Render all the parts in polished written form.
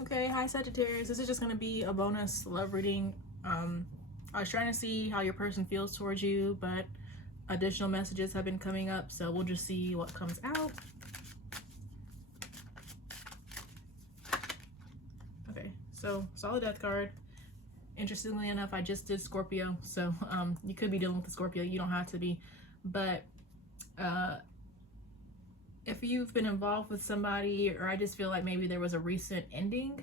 Okay, hi Sagittarius. This is just going to be a bonus love reading. I was trying to see how your person feels towards you, but additional messages have been coming up, so we'll just see what comes out. Okay, so saw the Death card. Interestingly enough, I just did Scorpio, so you could be dealing with the Scorpio. You don't have to be, but if you've been involved with somebody, or I just feel like maybe there was a recent ending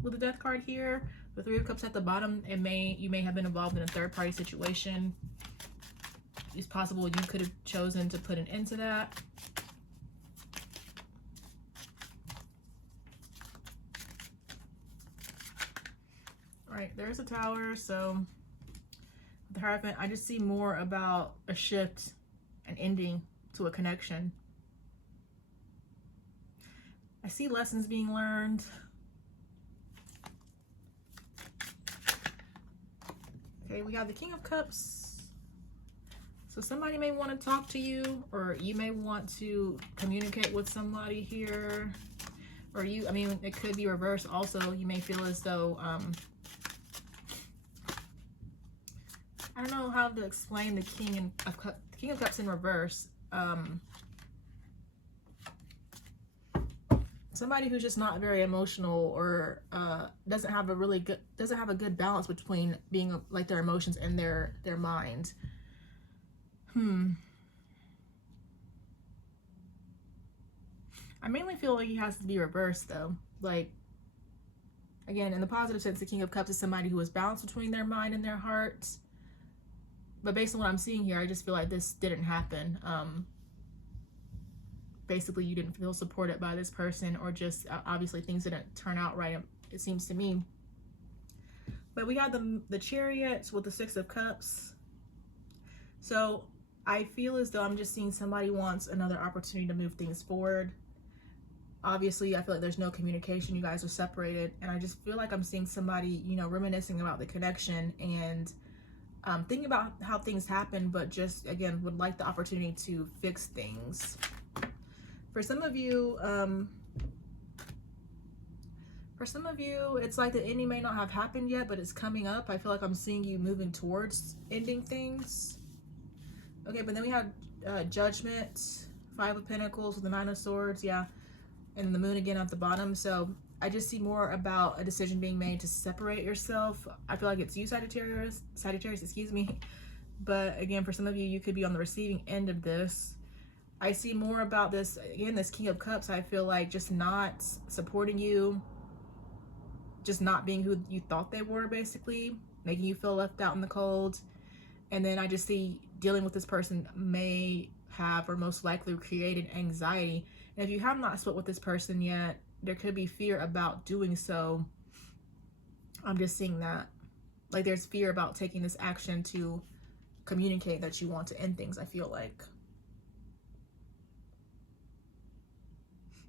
with the Death card here, the Three of Cups at the bottom, you may have been involved in a third-party situation. It's possible you could have chosen to put an end to that. All right, there's a Tower. So the Hierophant, I just see more about a shift, an ending to a connection. I see lessons being learned. Okay, we got the King of Cups. So somebody may want to talk to you, or you may want to communicate with somebody here. Or it could be reversed also. You may feel as though, I don't know how to explain the King of Cups in reverse. Somebody who's just not very emotional, or doesn't have a good balance between being like their emotions and their mind. I mainly feel like he has to be reversed though. Like, again, in the positive sense, the King of Cups is somebody who is balanced between their mind and their heart. But based on what I'm seeing here, I just feel like this didn't happen. Basically, you didn't feel supported by this person, or just obviously things didn't turn out right, it seems to me. But we got the Chariot with the Six of Cups. So I feel as though I'm just seeing somebody wants another opportunity to move things forward. Obviously, I feel like there's no communication. You guys are separated. And I just feel like I'm seeing somebody, reminiscing about the connection and thinking about how things happen, but just, again, would like the opportunity to fix things. For some of you, it's like the ending may not have happened yet, but it's coming up. I feel like I'm seeing you moving towards ending things. Okay, but then we have Judgment, Five of Pentacles with the Nine of Swords, yeah, and the Moon again at the bottom. So I just see more about a decision being made to separate yourself. I feel like it's you, Sagittarius, excuse me. But again, for some of you, you could be on the receiving end of this. I see more about this, again, this King of Cups, I feel like just not supporting you, just not being who you thought they were, basically, making you feel left out in the cold. And then I just see dealing with this person may have, or most likely, created anxiety. And if you have not split with this person yet, there could be fear about doing so. I'm just seeing that. Like, there's fear about taking this action to communicate that you want to end things, I feel like.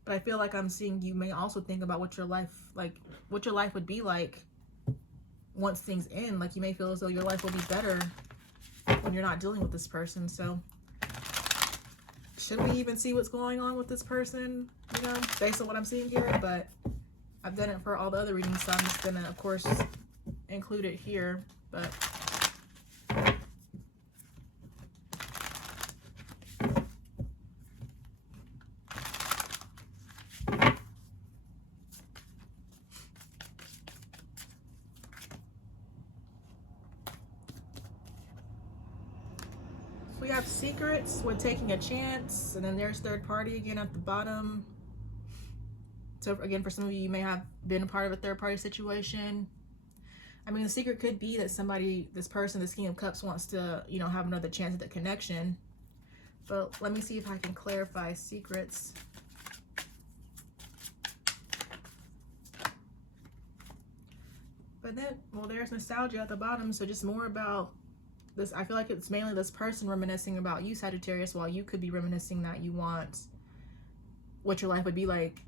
But I feel like I'm seeing you may also think about what your life would be like once things end. Like, you may feel as though your life will be better when you're not dealing with this person. So should we even see what's going on with this person, based on what I'm seeing here? But I've done it for all the other readings, so I'm just gonna, of course, include it here. But we have Secrets with Taking a Chance, and then there's Third Party again at the bottom. So again, for some of you, you may have been a part of a third party situation. I mean, the secret could be that this person, this King of Cups, wants to, have another chance at the connection. But let me see if I can clarify Secrets. But then, well, there's Nostalgia at the bottom, so just more about this. I feel like it's mainly this person reminiscing about you, Sagittarius, while you could be reminiscing that you want what your life would be like,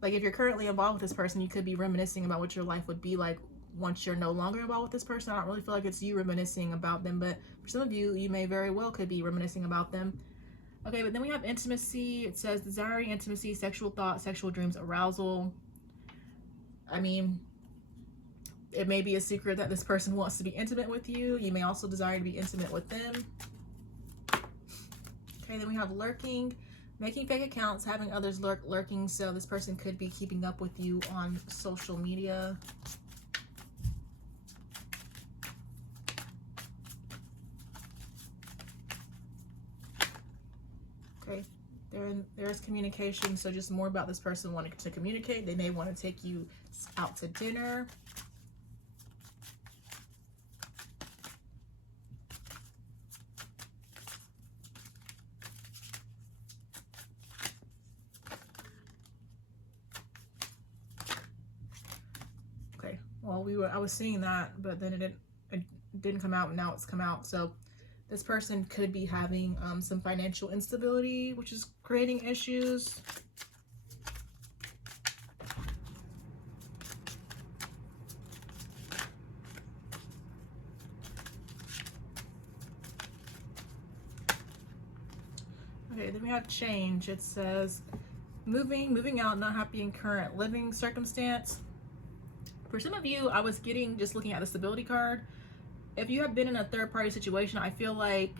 like if you're currently involved with this person, you could be reminiscing about what your life would be like once you're no longer involved with this person. I don't really feel like it's you reminiscing about them, but for some of you, you may very well could be reminiscing about them. Okay, but then we have intimacy. It says desiring intimacy, sexual thoughts, sexual dreams, arousal. I mean, it may be a secret that this person wants to be intimate with you. You may also desire to be intimate with them. Okay, then we have lurking, making fake accounts, having others lurking. So this person could be keeping up with you on social media. Okay, there's communication. So just more about this person wanting to communicate. They may want to take you out to dinner. Okay, well, I was seeing that, but then it didn't come out, and now it's come out. So this person could be having some financial instability, which is creating issues. Okay, then we have change. It says moving out, not happy in current living circumstance. For some of you, I was getting, just looking at the stability card, if you have been in a third-party situation, I feel like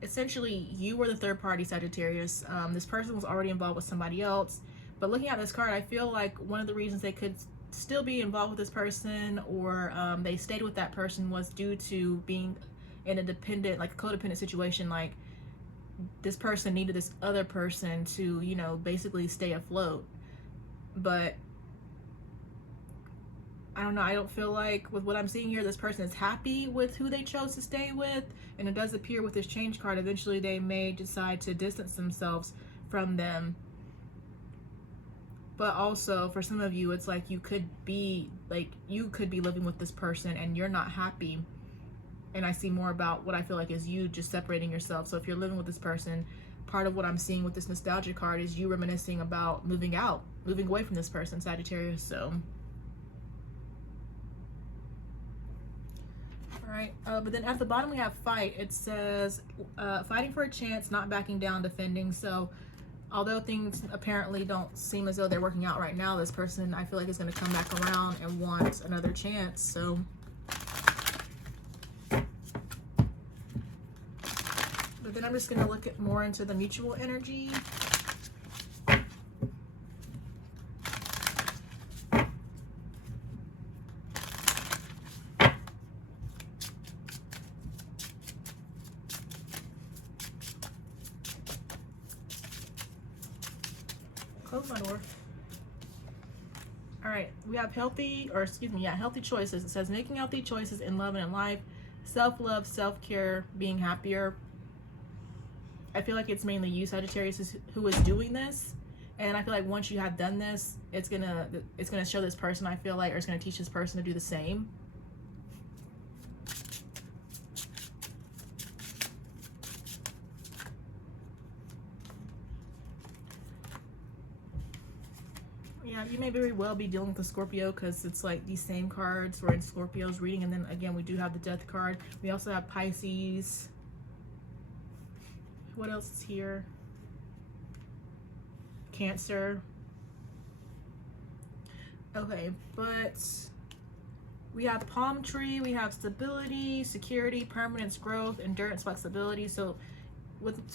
essentially you were the third-party Sagittarius. This person was already involved with somebody else. But looking at this card, I feel like one of the reasons they could still be involved with this person, or they stayed with that person, was due to being in a dependent, like a codependent situation. Like this person needed this other person to, you know, basically stay afloat. But I don't know, I don't feel like, with what I'm seeing here, this person is happy with who they chose to stay with. And it does appear with this change card, eventually they may decide to distance themselves from them. But also, for some of you, it's like you could be living with this person and you're not happy. And I see more about what I feel like is you just separating yourself. So if you're living with this person, part of what I'm seeing with this nostalgia card is you reminiscing about moving out, moving away from this person, Sagittarius. So all right, but then at the bottom we have fight. It says fighting for a chance, not backing down, defending. So although things apparently don't seem as though they're working out right now, this person, I feel like, is going to come back around and want another chance. So but then I'm just going to look at more into the mutual energy. Close my door. All right, we have healthy choices. It says making healthy choices in love and in life, self-love, self-care, being happier. I feel like it's mainly you, Sagittarius, who is doing this. And I feel like once you have done this, it's gonna show this person, I feel like, or it's gonna teach this person to do the same. Yeah, you may very well be dealing with a Scorpio, because it's like these same cards were in Scorpio's reading. And then again, we do have the Death card. We also have Pisces. What else is here? Cancer. Okay, but we have palm tree, we have stability, security, permanence, growth, endurance, flexibility. So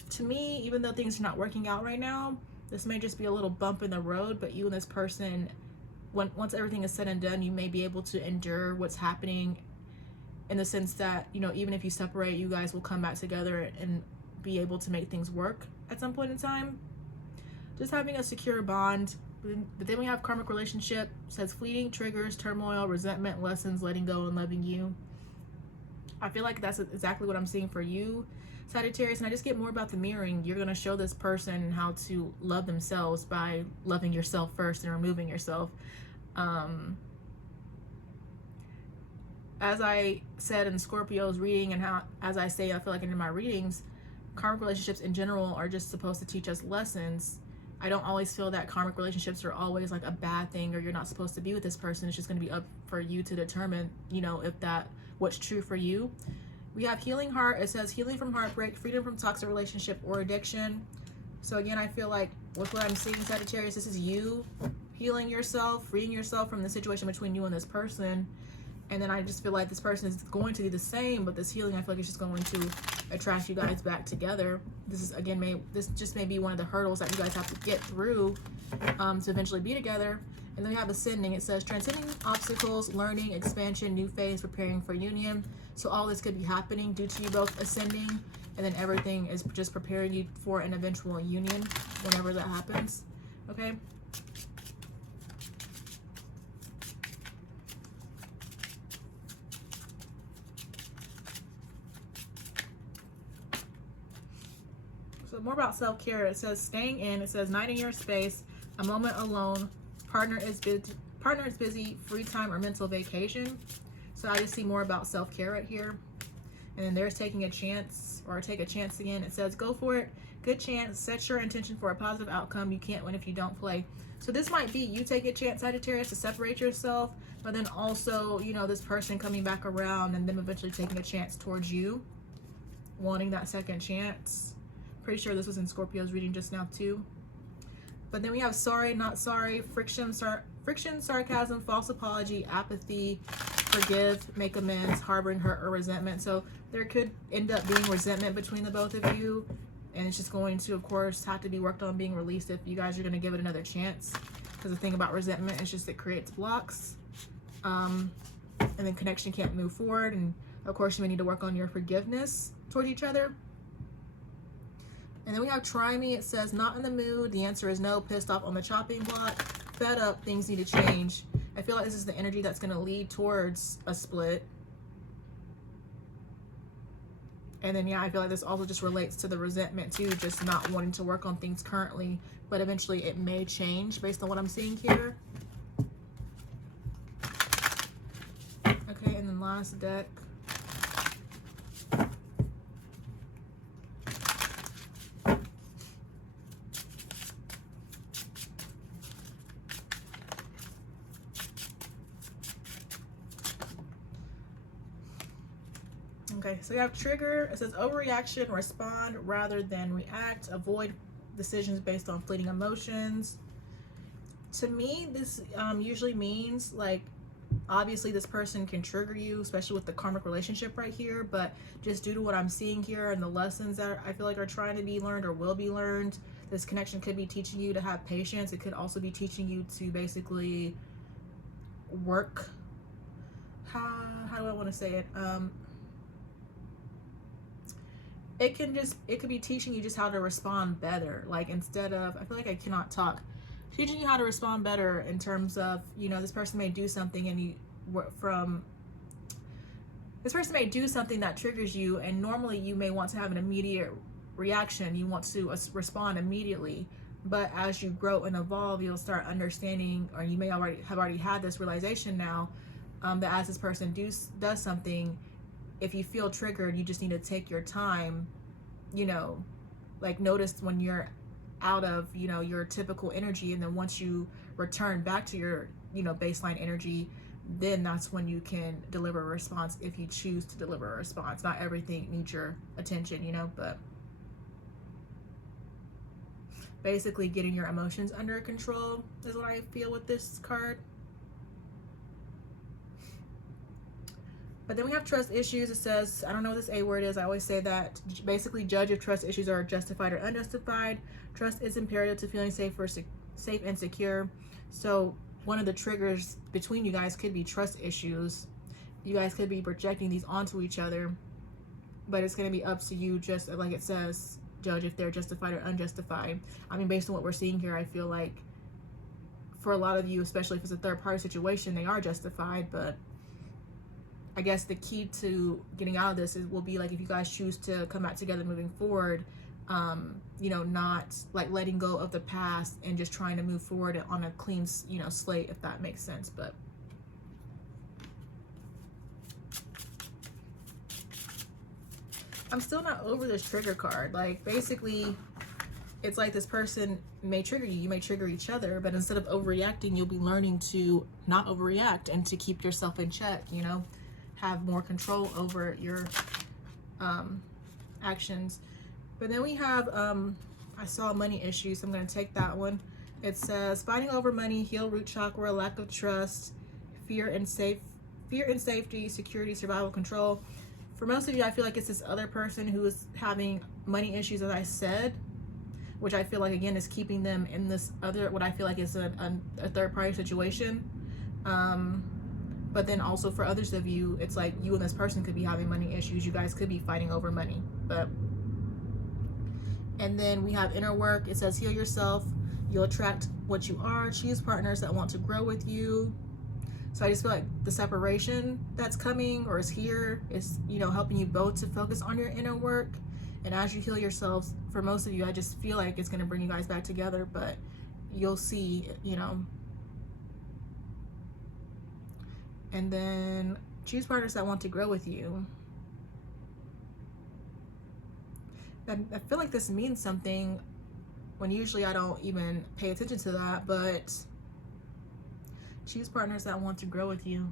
to me, even though things are not working out right now, this may just be a little bump in the road, but you and this person, once everything is said and done, you may be able to endure what's happening, in the sense that, you know, even if you separate, you guys will come back together and be able to make things work at some point in time. Just having a secure bond. But then we have karmic relationship. It says fleeting, triggers, turmoil, resentment, lessons, letting go, and loving you. I feel like that's exactly what I'm seeing for you, Sagittarius. And I just get more about the mirroring. You're going to show this person how to love themselves by loving yourself first and removing yourself. As I said in Scorpio's reading, and as I say, I feel like in my readings, karmic relationships in general are just supposed to teach us lessons. I don't always feel that karmic relationships are always like a bad thing, or you're not supposed to be with this person. It's just going to be up for you to determine, you know, if what's true for you. We have healing heart. It says healing from heartbreak, freedom from toxic relationship or addiction. So again, I feel like with what I'm seeing, Sagittarius, this is you healing yourself, freeing yourself from the situation between you and this person. And then I just feel like this person is going to do the same, but this healing, I feel like it's just going to attract you guys back together. This is, again, this just may be one of the hurdles that you guys have to get through to eventually be together. And then we have ascending. It says transcending obstacles, learning, expansion, new phase, preparing for union. So all this could be happening due to you both ascending, and then everything is just preparing you for an eventual union whenever that happens. Okay. So more about self-care. It says staying in. It says night in your space, a moment alone, partner is busy, free time or mental vacation. So I just see more about self-care right here. And then there's taking a chance, or take a chance again. It says go for it, good chance, set your intention for a positive outcome. You can't win if you don't play. So this might be you take a chance, Sagittarius, to separate yourself, but then also, you know, this person coming back around and them eventually taking a chance towards you, wanting that second chance. Pretty sure this was in Scorpio's reading just now too. But then we have sorry, not sorry, friction, sarcasm, false apology, apathy, forgive, make amends, harboring hurt or resentment. So there could end up being resentment between the both of you, and it's just going to, of course, have to be worked on being released if you guys are going to give it another chance. Because the thing about resentment is just it creates blocks, and then connection can't move forward. And of course, you may need to work on your forgiveness toward each other. And then we have try me. It says not in the mood. The answer is no. Pissed off on the chopping block. Fed up. Things need to change. I feel like this is the energy that's going to lead towards a split. And then, yeah, I feel like this also just relates to the resentment too. Just not wanting to work on things currently. But eventually it may change based on what I'm seeing here. Okay, and then last deck. Okay, so you have trigger. It says overreaction, respond rather than react, avoid decisions based on fleeting emotions. To me, this usually means, like, obviously this person can trigger you, especially with the karmic relationship right here, but just due to what I'm seeing here and the lessons that I feel like are trying to be learned or will be learned, this connection could be teaching you to have patience. It could also be teaching you to basically work, how do I want to say it? It could be teaching you just how to respond better. Like, instead of, I feel like I cannot talk, teaching you how to respond better in terms of, you know, this person may do something and this person may do something that triggers you, and normally you may want to have an immediate reaction. You want to respond immediately, but as you grow and evolve, you'll start understanding, or you may have already had this realization now, that as this person does something, if you feel triggered, you just need to take your time, you know, like notice when you're out of, you know, your typical energy, and then once you return back to your, you know, baseline energy, then that's when you can deliver a response if you choose to deliver a response. Not everything needs your attention, you know, but basically getting your emotions under control is what I feel with this card. But then we have trust issues. It says, I don't know what this A word is. I always say that. Basically, judge if trust issues are justified or unjustified. Trust is imperative to feeling safe and secure. So one of the triggers between you guys could be trust issues. You guys could be projecting these onto each other. But it's going to be up to you, just like it says, judge if they're justified or unjustified. I mean, based on what we're seeing here, I feel like for a lot of you, especially if it's a third-party situation, they are justified, but I guess the key to getting out of this will be, like, if you guys choose to come back together moving forward, you know, not like letting go of the past and just trying to move forward on a clean, you know, slate, if that makes sense. But I'm still not over this trigger card. Like, basically, it's like this person may trigger you, you may trigger each other, but instead of overreacting, you'll be learning to not overreact and to keep yourself in check, you know, have more control over your actions. But then we have I saw money issues, so I'm going to take that one. It says fighting over money, heal root chakra, lack of trust, fear and safety, security, survival, control. For most of you, I feel like it's this other person who is having money issues, as I said, which I feel like, again, is keeping them in this other, what I feel like is a third party situation. But then also for others of you, it's like you and this person could be having money issues. You guys could be fighting over money. And then we have inner work. It says heal yourself. You'll attract what you are. Choose partners that want to grow with you. So I just feel like the separation that's coming or is here is, you know, helping you both to focus on your inner work. And as you heal yourselves, for most of you, I just feel like it's going to bring you guys back together, but you'll see, you know. And then choose partners that want to grow with you. I feel like this means something when usually I don't even pay attention to that, but choose partners that want to grow with you.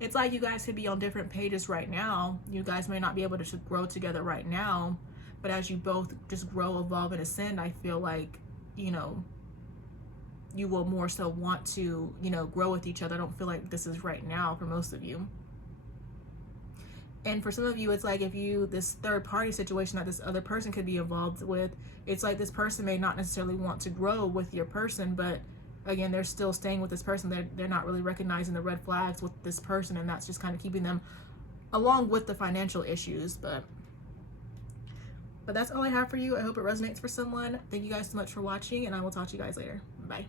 It's like you guys could be on different pages right now. You guys may not be able to grow together right now, but as you both just grow, evolve, and ascend, I feel like, you know, you will more so want to, you know, grow with each other. I don't feel like this is right now for most of you. And for some of you, it's like if you, this third party situation that this other person could be involved with, it's like this person may not necessarily want to grow with your person, but again, they're still staying with this person. They're not really recognizing the red flags with this person, and that's just kind of keeping them along with the financial issues. But that's all I have for you. I hope it resonates for someone. Thank you guys so much for watching, and I will talk to you guys later. Bye.